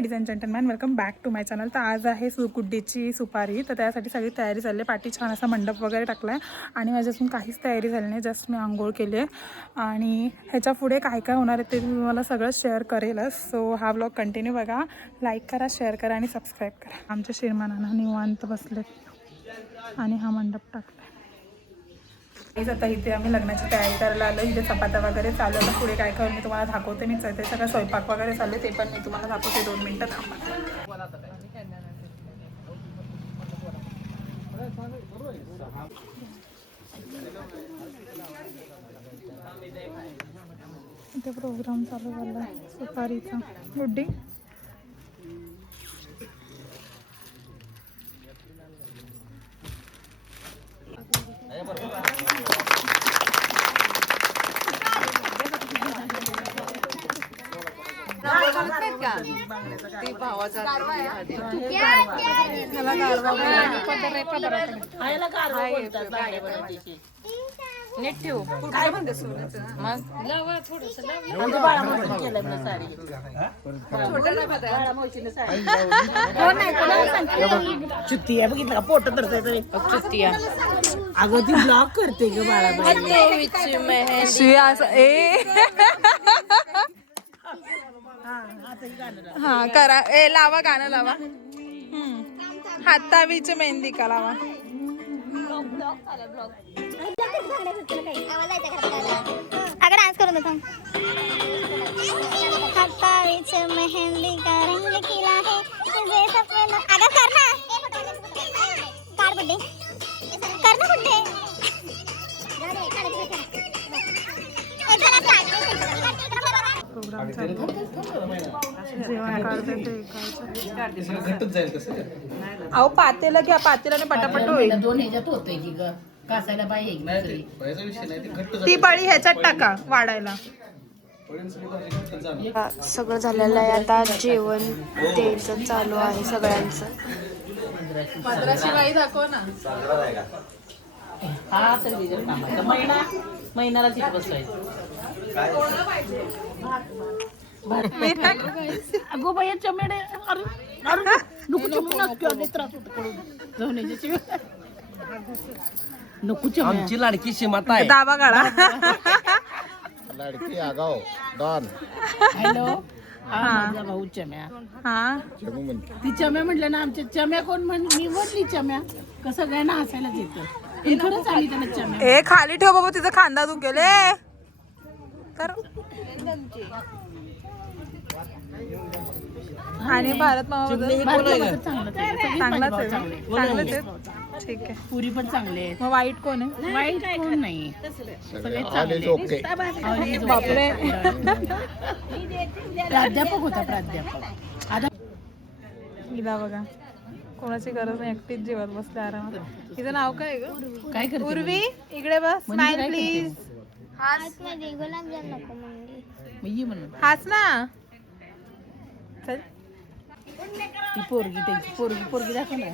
Ladies and gentleman, welcome back to my channel. तर आज आहे सुकुड्डीची सुपारी. तर त्यासाठी सगळी तयारी झाली आहे. पाठी छान असा मंडप वगैरे टाकला आहे आणि माझी अजून काहीच तयारी झाली नाही. जस्ट मी आंघोळ केली आहे आणि ह्याच्या पुढे काय काय होणार आहे ते मी तुम्हाला सगळं शेअर करेलच. सो हा व्लॉग कंटिन्यू बघा, लाईक करा, शेअर करा आणि सबस्क्राईब करा. आमच्या शिरमानानं निवांत बसले आणि हा मंडप टाकला. आता इथे आम्ही लग्नाची तयारी करायला आलो. इथे चपात्या वगैरे चालू आहे. पुढे काय काय मी तुम्हाला दाखवते. मी ते सगळं स्वयंपाक वगैरे चालू आहे, ते पण मी तुम्हाला दाखवते. 2 मिनिटं थांबा. इथे प्रोग्राम चालू झाला सुपारीचा. गुड्डी नीट ठेवू. काय म्हणते मग चुत्ती आहे बघितलं का, पोट धरतंय चुत्ती आहे. अगं ती ब्लॉक करते ग बाळा. हा करा. ए लावा, गाणं लावा. हातावीच मेहंदी का लावा. अगर डान्स करून देतो. हातावीच मेहंदी का रंग खिला है तुझे सपने में. अगं कर ना, कार बुड्ढे कर ना बुड्ढे. प्रोग्राम चालू. जेवण काढते ते अहो पातेला घ्या, पातेलाने पटापट होईल. 2 ह्याच्यात होतंय की ग, कासायला पाहिजे. ती पळी ह्याच्यात टाका वाढायला. सगळं झालेलं आहे. आता जेवण द्यायचं चालू आहे सगळ्यांचं. मद्राशी दाखव ना. हा तर महिन्याला तिथे बसवायचं. अगो बाई चमेडे, नको त्रास नको. आमची लाडकी सीमाता आहे. दाबा काढा. लड़की आगाओ डॉन. हॅलो, हा माझा भाऊ चम्या. हा ती चम्या म्हटलं ना, आमच्या चम्या कोण मी म्हटली चम्या, कसं सगळ्यांना हसायलाच येतं. हे खरंच आली त्याला चम्या. ए खाली ठेव बाबा, तिचा खांदा दुखेले तर. आणि भारत मामा चांगलाच आहे. ठीक आहे. पुरी पण चांगले आहेत. मग वाईट कोण आहे? वाईट कोण नाही, सगळे चांगले. ओके. बापरे. प्राध्यापक होता, प्राध्यापक. आता हिला बघा, कोणाची गरज नाही, एकटीच जेवत बसले आरामात. तिचं नाव काय ग? काय करते उर्वी, इकडे बस. Smile please. आतमध्ये गुलाबजाम नको म्हणली. मी म्हणून हाच ना. चल. ती पोरगी, त्यांची पोरगी दाखव ना.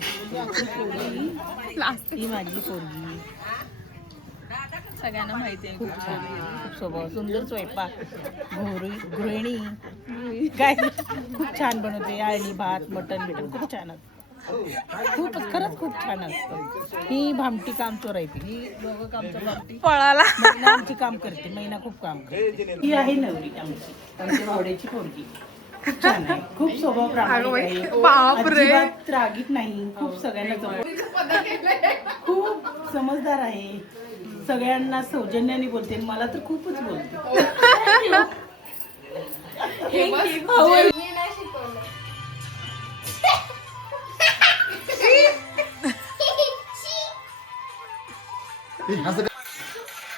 ही माझी पोरगी. सगळ्यांना माहिती आहे. खूप छान, खूप स्वभाव, सुंदर स्वयंपाक, गृहिणी काय खूप छान बनवते. आळणी भात, मटण खूप छान असतं. खूपच, खरंच खूप छान असतं. ही भामटी काम चोर आहे. ही दोघं काम चोर. भामटी पळाला. मैना आमची काम करते. मैना खूप काम करते. ही आहे नवरी आमची, आमच्या भावड्याची पोरगी. खूप छान आहे, खूप स्वभाव प्रामाणिक आहे. बापरे. अजिबात रागीत नाही. खूप सगळ्यांना खूप समजदार आहे. सगळ्यांना सौजन्याने बोलते. मला तर खूपच बोलते.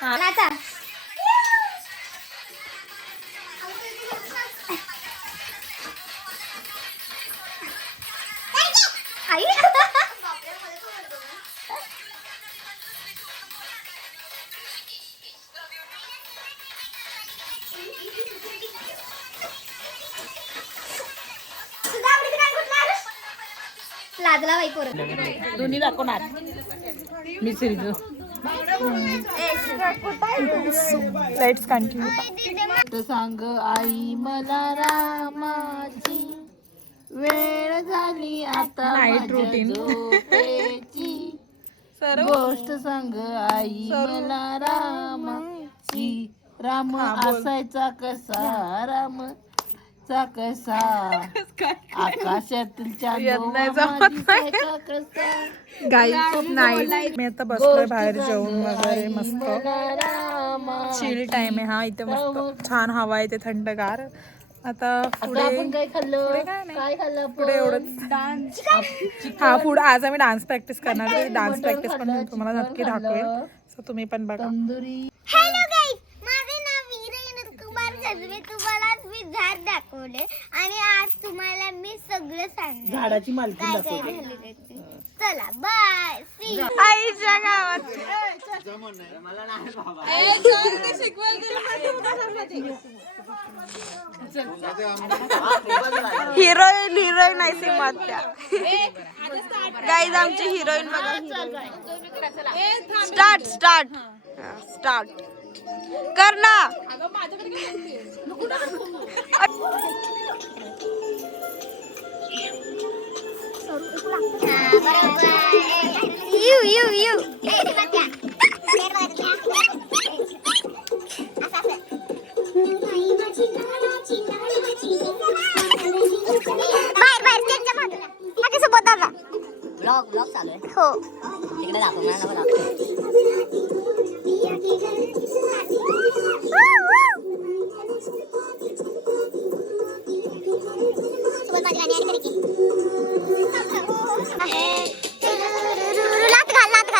नाचा. आई लाजला बाई पोर. दोन्ही दाखवणार मी सिरिज. Let's continue. सांग आई मला रामाची झाली आता Night माझ्या routine. झोपेची. गोष्ट सांग आई मला रामाची. राम असायचा कसा रामचा कसा आकाशातील चांदोबा दिसायचा कसा. गाईज नाईट मी आता बसलोय बाहेर जेवून वगैरे मस्त चिल टाइम आहे हा. इथे मस्त छान हवा आहे, इथे थंडगार. आता पुढे आपण काय खाल्लं पुढे काय नाही. काय खाल्लं पुढे एवढंच हा पुढे आज आम्ही डान्स प्रॅक्टिस करणार आहे. डान्स प्रॅक्टिस पण मी तुम्हाला नक्की दाखवेल, सो तुम्ही पण बघा. तंदुरी. हॅलो गाईज, माझे नाव वीरेंद्र कुमार गजबे. तुम्हाला आज मी झाड दाखवले आणि आज तुम्हाला मी सगळं सांगणार झाडाची मालकी काय काय दाखवते. झालेलं ते. चला बाय सी. आईच्या गावात हिरोईन नाही सिमात्या. गाईज आमची हिरोईन बघा. स्टार्ट कर ना. यू ब्लॉग चालू आहे हो तिकडे दाखव मला सोबत माझी गाणी आणि खरी लात घाल मला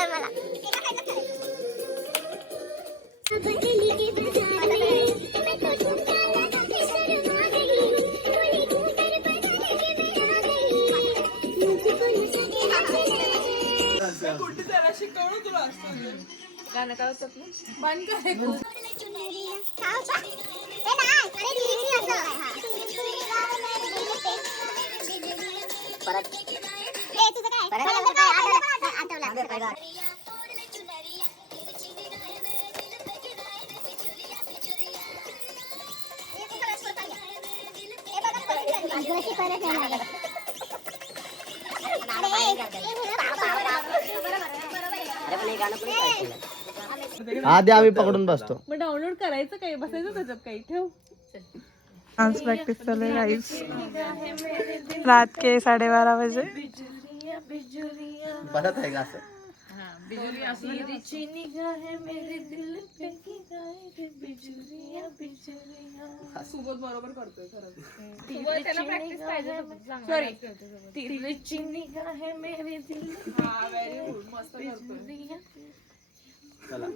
आधी आम्ही पकडून बसतो. मग डाउनलोड करायचं काय, बसायचं त्याच्यात काही ठेव. डांस प्रैक्टिस चल रही गाइस. रात के 12:30 बजे. बसत आहे का असं? चला